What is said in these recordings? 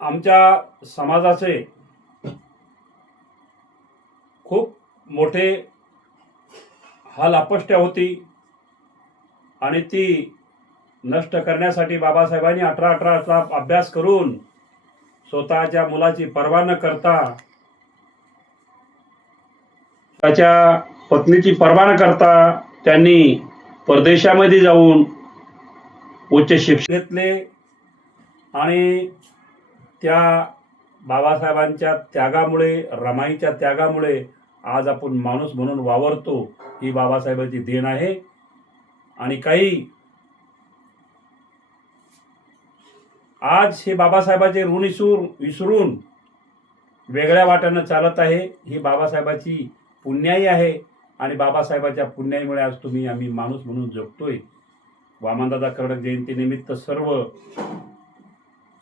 आमच्या समाजाचे खूप मोठे हाल अपष्ट्या होती आणि ती नष्ट करण्यासाठी बाबासाहेबांनी 18-18 अभ्यास करून स्वतःच्या मुलाची पर्वा न करता, त्याच्या पत्नीची पर्वा न करता त्यांनी परदेशामध्ये जाऊन उच्च शिक्षण घेतले आणि त्या बाबासाहेबांच्या त्यागामुळे, रमाईच्या त्यागामुळे आज आपण माणूस म्हणून वावरतो. ही बाबासाहेबांची देण आहे. आणि काही आज हे बाबासाहेबांचे ऋण विसरून वेगळ्या वाटेनं चालत आहे. ही बाबासाहेबाची पुण्याई आहे आणि बाबासाहेबाच्या पुण्याईमुळे आज आम्ही माणूस म्हणून जगतोय. वामनदादा कर्डक जयंतीनिमित्त सर्व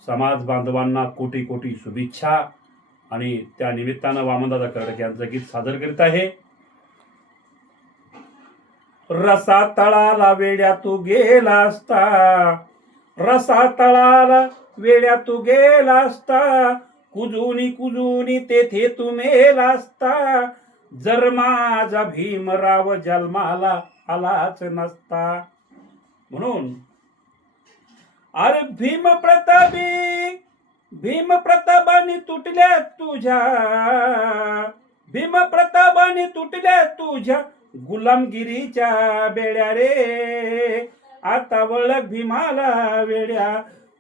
समाज बांधवांना कोटी कोटी शुभेच्छा आणि त्या निमित्तानं वामनदादा कर्डक यांचं गीत सादर करीत आहे. रसा तळाला वेड्या तू गेला असता, रसा तळाला वेड्या तू गेला असता, कुजूनी कुजूनी तेथे तू मेला असता, जर माझा भीमराव जन्माला आलाच नसता. म्हणून अरे भीम प्रतापाने तुटल्या तुझ्या, भीम प्रतापाने तुटल्या तुझ्या गुलामगिरीच्या बेड्या रे. आता वळख भीमाला वेड्या,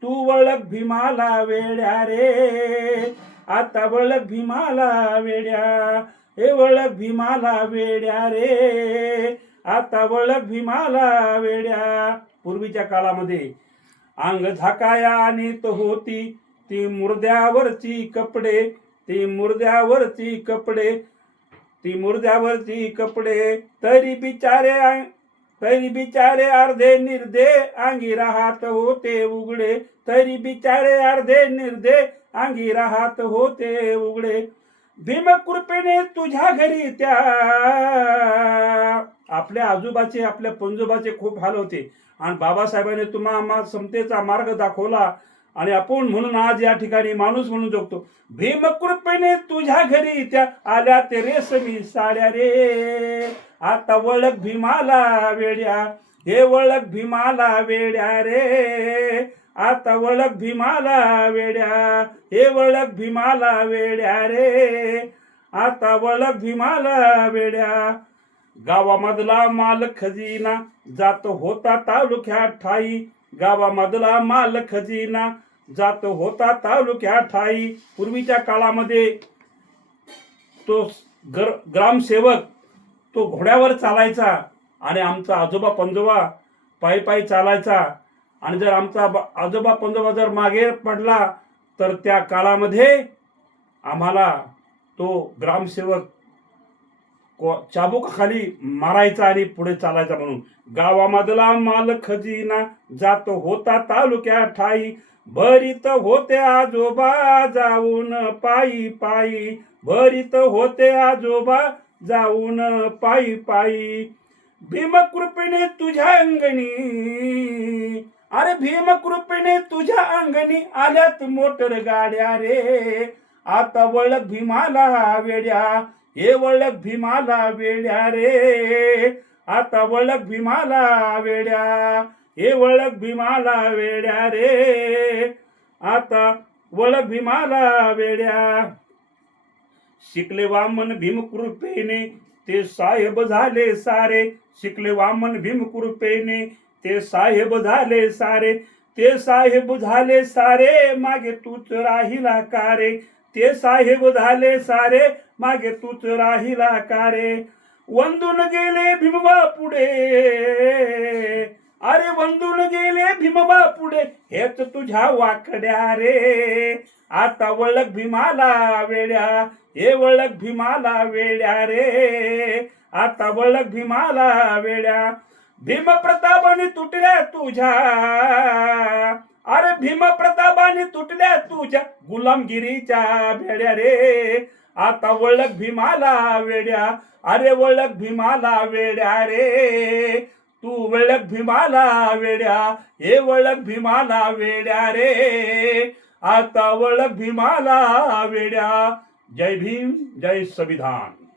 तू वळख भीमाला वेड्या रे. आता वळख भीमाला वेड्या, हे वळख भीमाला वेड्या रे. आता वळख भीमाला वेड्या. पूर्वीच्या काळामध्ये अंग झाकाया आणीत होती ती मुर्द्यावरची कपडे, ती मुर्द्यावरची कपडे, ती मुर्द्यावरची कपडे. तरी बिचारे अर्धे निर्धे अंगी राहत होते उघडे, तरी बिचारे अर्धे निर्धे अंगी राहत होते उघडे. भीमकृपेने तुझ्या घरी त्या, आपल्या आजोबाचे आपल्या पंजोबाचे खूप हाल होते आणि बाबासाहेबांनी तुम्हाला समतेचा मार्ग दाखवला आणि आपण म्हणून आज या ठिकाणी माणूस म्हणून जगतो. भीमकृपेने तुझ्या घरी त्या आल्या ते रेशमी साड्या रे. आता वळख भीमाला वेड्या, हे वळख भीमाला वेड्या रे. आता वळख भीमाला वेड्या, हे वळख भीमाला वेड्या रे. आता वळख भीमाला वेड्या. गावामधला माल खजिना जात होता तालुक्यात ठाई, गावामधला माल खजिना जात होता तालुक्यात ठाई. पूर्वीच्या काळामध्ये तो ग्रामसेवक तो घोड्यावर चालायचा आणि आमचा आजोबा पंजोबा पायी पायी चालायचा. आणि जर आमचा आजोबा पंजोबा जर मागे पडला तर त्या काळामध्ये आम्हाला तो ग्रामसेवक चाबुकाखाली मारायचा आणि पुढे चालायचा. म्हणून गावामधला माल खजिना जात होता तालुक्यात ठाई, भरीत होते आजोबा जाऊन पायी पायी, भरीत होते आजोबा जाऊन पायी पायी. भीमकृपेने तुझ्या अंगणी, अरे भीमकृपेने तुझ्या अंगणी आल्यात मोटर गाड्या रे. आता वळख भीमाला वेड्या, हे वळख भीमाला वेड्या रे. आता वळख भीमाला वेड्या, हे वळख भीमाला वेड्या रे. आता वळख भीमाला वेड्या. शिकले वामन भीमकृपेने ते साहेब झाले सारे, शिकले वामन भीमकृपेने ते साहेब झाले सारे, ते साहेब झाले सारे मागे तूच राहिला का रे. ते साहेब झाले सारे मागे तूच राहिला का रे. वंदून गेले भीमबा पुढे, अरे वंदून गेले भीमबा पुढे, हेच तुझ्या वाकड्या रे. आता वळख भीमाला वेड्या, हे वळख भीमाला वेड्या रे. आता वळख भीमाला वेड्या. भीम प्रतापाने तुटल्या तुझ्या, अरे भीम प्रतापाने तुटल्या तुझ्या गुलामगिरीच्या भेड्या रे. आता वळख भीमाला वेड्या, अरे वळख भीमाला वेड्या रे. तू वळख भीमाला वेड्या, हे वळख भीमाला वेड्या रे. आता वळख भीमाला वेड्या. जय भीम, जय संविधान.